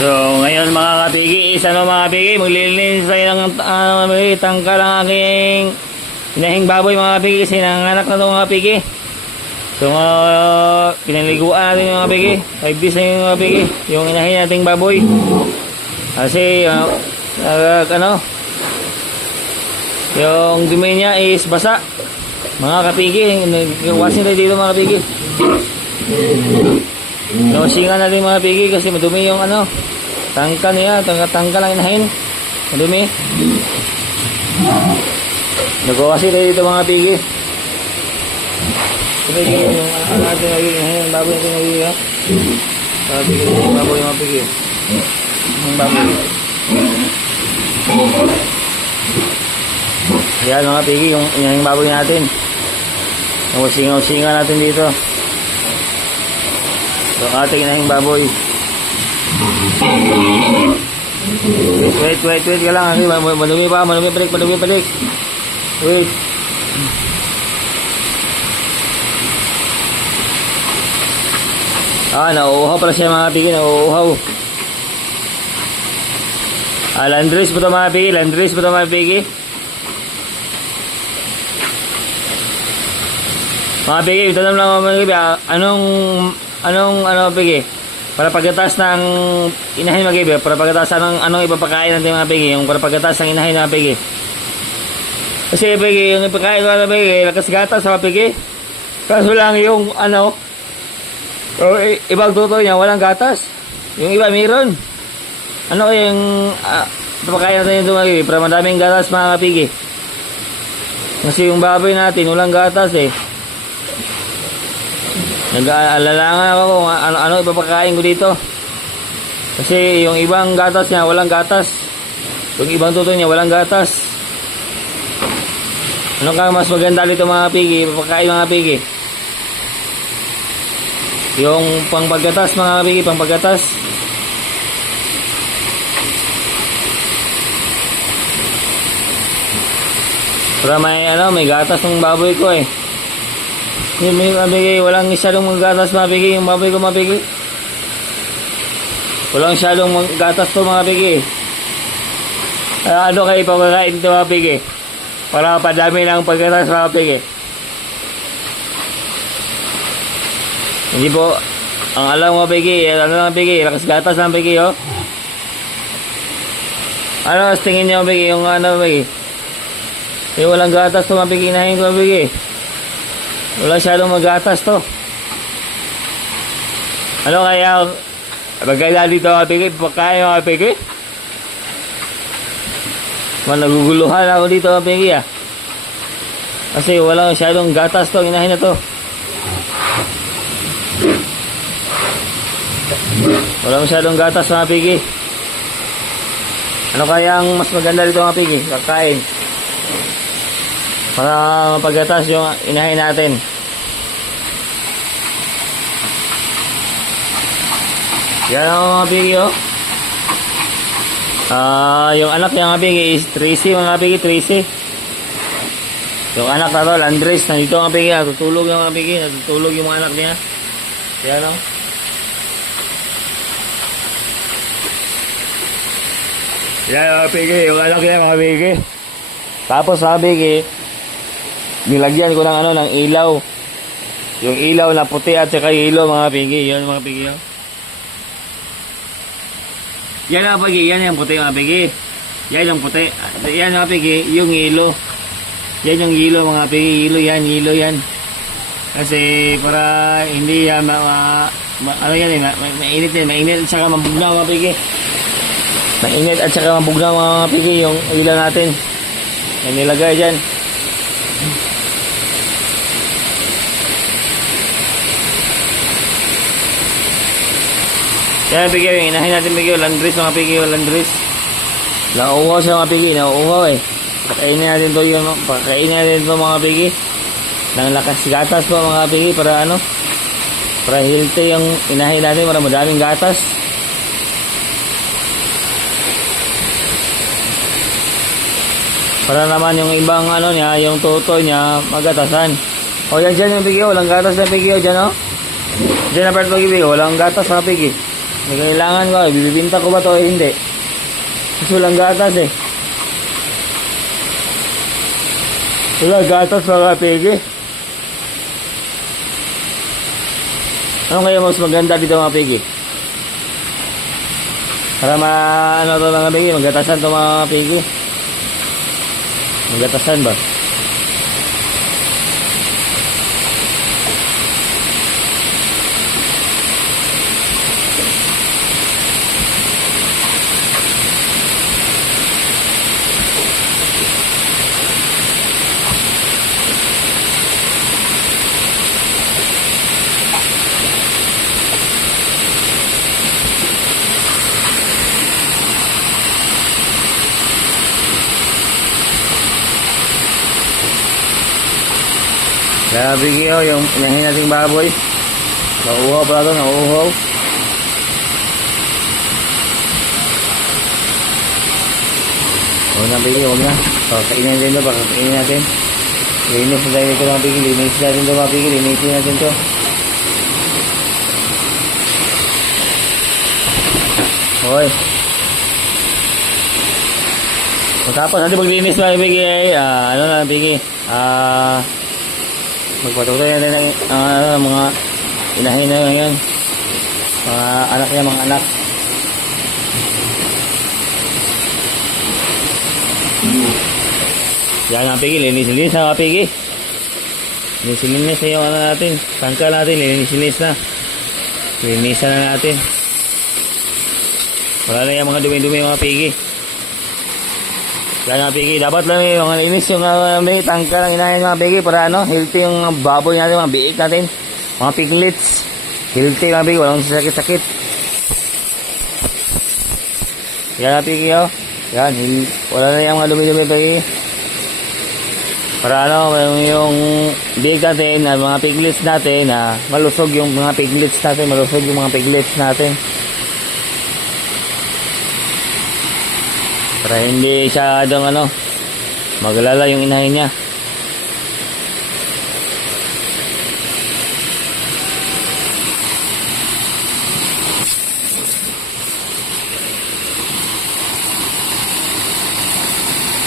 So, ngayon mga kapigi, mga kapigi, maglilinis tayo ng tangka ng aking inahing baboy mga kapigi kasi nanganak na ito mga kapigi. So, pinaliguan natin mga kapigi. 5 days na yung mga kapigi, yung inahin nating baboy. Kasi, yung dumi niya is basa. Mga kapigi, wasin tayo dito mga kapigi. Nawasingan natin mga kapigi kasi madumi yung tangka niya, tangka lang inahin. Madumi. Nagawasi tayo dito mga kapigi. Kapigi, yung natin inahin, baboy natin kapigi. Kapigi, yung baboy mga kapigi. Yung baboy. Yan mga kapigi, yung inahin baboy natin. Nawasingan natin dito. Yung ating inahing baboy. Wait ka lang. Madumi pa, madumi balik. Wait. Nauuhaw pala siya mga pigi, nauuhaw. Landris po ito mga pigi, Mga pigi, ito naman lang mga pigi, anong pigi? Para pagkatas ng inahin mga pigi, para pagkatas ng anong ipapakain natin mga pigi, yung para pagkatas ng inahin mga pigi. Kasi pigi, yung ipakain mga pigi, nakasigatas mga pigi. Kaso lang yung ibang tuto niya, walang gatas. Yung iba mayroon. Yung ipapakain natin yung mga pigi, para madaming gatas mga pigi. Kasi yung baboy natin, walang gatas eh. Nag-aalalangan ako kung ano ipapakain ko dito. Kasi yung ibang gatas niya, walang gatas. Yung ibang tuto niya, walang gatas. Ano ka mas maganda dito mga pigi, ipapakain mga pigi? Yung pangpaggatas mga pigi, pangpaggatas. Para may gatas ng baboy ko eh. Yung mabigay, walang masyadong gatas mabigay yung baboy ko mabigay. Walang masyadong gatas to mabigay. Ano kayo pagkakain dito mabigay? Para padami ng paggatas mabigay. Hindi po, ang alam mabigay, mabigay, lakas gatas mabigay oh. Ano mas tingin niyo mabigay yung mabigay? Yung walang gatas to mabigay, nahin ko mabigay. Wala masyadong magatas to. Ano kaya pagkaila dito mga pigi, pagkain mga pigi? Naguguluhan ako dito mga pigi ah. Kasi wala masyadong gatas to, inahin na to. Wala masyadong gatas mga pigi. Ano kaya ang mas maganda dito mga pigi? Kakain. Para mapagatas yung inahin natin. Yan ang mga pigi oh. Yung anak niya mga pigi is Tracy mga pigi, Tracy. Yung anak na to, Landris, nandito mga pigi, natutulog yung mga pigi, natutulog yung mga anak niya. Yan oh. Yan mga pigi, yung anak niya mga pigi. Tapos mga pigi, nilagyan ko ng ng ilaw. Yung ilaw na puti at saka yelo mga pigi. Yan mga pigi oh. Yan mga pigi, yan yung puti mga pigi. Yan yung puti. Yan mga pigi, yung yelo. Yan yung yelo mga pigi. Yelo yan. Kasi para hindi yan mainit yan. Mainit at saka mabugnaw mga pigi. Mainit at saka mabugnaw mga pigi yung ilaw natin. Yan nilagay dyan. Yan pigi, yung inahin natin pigi, Landris mga pigi, Landris. Nauuhaw siya mga pigi, nauuhaw eh. Pakainin natin to mga pigi. Nang lakas gatas po mga pigi para para healthy yung inahin natin, para madaming gatas. Para naman yung ibang niya, yung tutoy niya, magatasan. O yan dyan yung pigi, walang gatas na pigi, dyan o. Diyan na part pagi, walang gatas mga pigi. May kailangan ko, ibibinta ko ba to o hindi? Kasi walang gatas eh. Walang gatas mga pigi. Ano kaya mas maganda dito mga pigi? Para ano to mga pigi, magatasan to mga pigi. Magatasan ba? Grabe kayo, yung inahin nating baboy. Nauuhaw pala ito, nauuhaw. Huwag na pili, huwag na. Kainin natin ito, kainin natin. Linis na tayo dito mga pigi, linis natin ito mga pigi, linisin natin ito. Hoy. Tapos natin maglinis mga pigi, ano na pigi, magpatuloy natin ng mga inahin na ngayon, mga anak niya, mga anak. Yan ang pigi, linis na mga pigi. Linis na yung ano natin, tangka natin, linis na. Linisan na natin. Wala na yung mga dumi-dumi mga pigi. Yan mga pigi, dapat lang yung linis yung may tangka ng inahin mga pigi para ano, healthy yung baboy natin, mga biik natin, mga piglets. Healthy mga pigi, walang sakit-sakit. Yan mga pigi oh. Yan, wala na yung mga dumi-dumi pigi. Para ano, yung biik natin, mga piglets natin, malusog yung mga piglets natin, malusog yung mga piglets natin. Para hindi siya maglala yung inahin niya.